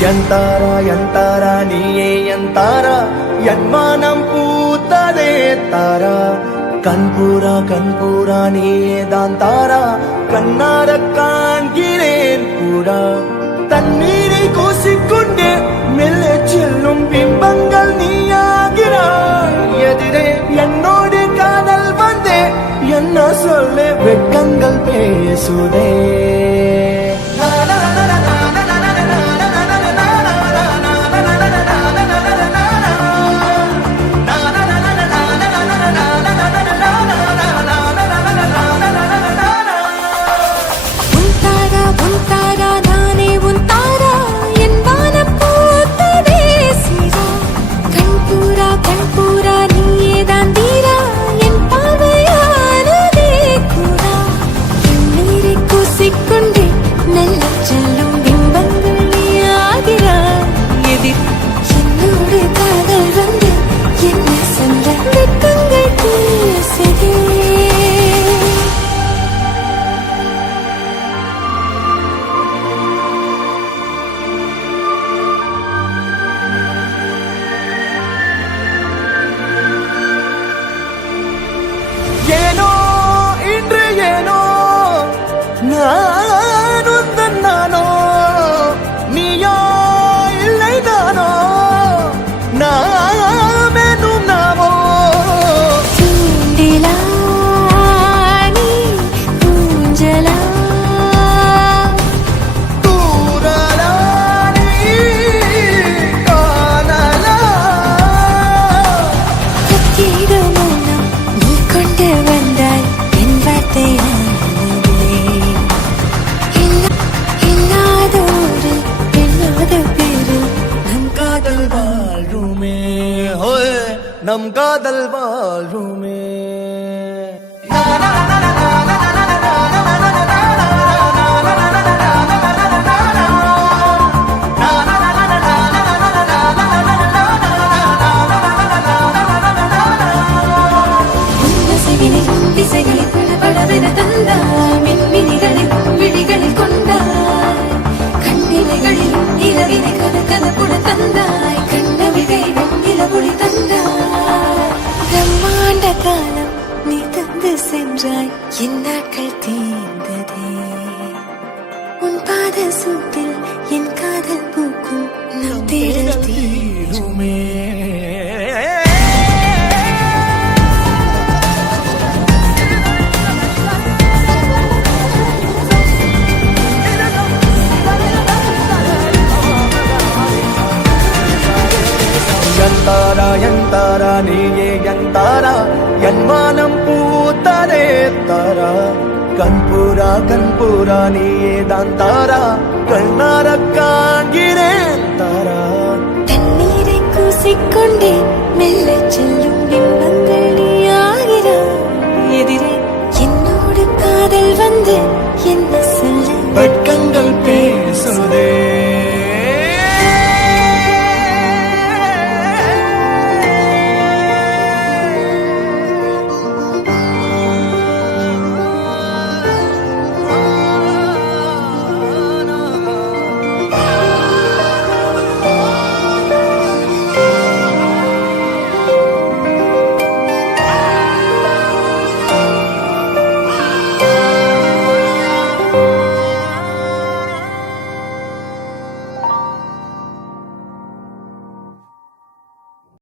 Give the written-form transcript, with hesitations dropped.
எந்தாரா நீயே எந்தாரா என் மானம் பூத்ததே தாரா கண்பூரா நீயே தான் தாரா கண்ணார காண்கிறேன் கூடா தண்ணீரை கூசிக்கொண்டே மெல்ல செல்லும் பிம்பங்கள் நீயாகிறாய் எதிரே என்னோடு காதல் வந்தே என்ன சொல்ல வெட்கங்கள் பேசுதே ஏனோ இன்று ஏனோ நானோ நீயோ இல்லை நானோ நாமெனும் நாமோ தூண்டிலா நீ ஊஞ்சலா தூரலா நீ காணலா தக்கிடும் மனம் நீ கொண்டு வந்தாய் என் வார்த்தை இல்லாதோரு இல்லாத பேரு நம் காதல் வாழ்வுமே நம் காதல் வாழ்வுமே திசைகளில் படபடவென தந்தாய் மின்மினிகளில் விழிகளில் கொண்டாய் கண்ணிலைகளில் நிலவினை கலகலப்புட தந்தாய் கண்ணவிகை நிலவொளி தந்தாய் பிரம்மாண்ட காலம் நீ தந்து சென்றாய் என் நாட்கள் தீர்ந்ததே உன் பாத சூட்டில் என் காதல் பூக்கும் நம் தேடல் தீருமே எந்தாரா நீயே எந்தாரா என் மானம் பூத்ததே தாரா கண்பூரா நீயே தான் தாரா கண்ணார காண்கிறேன் தாரா தண்ணீரை கூசிக்கொண்டே மெல்ல செல்லும் பிம்பங்கள் நீயாகிறாய் எதிரே என்னோடு காதல் வந்து என்ன சொல்ல வெட்கங்கள்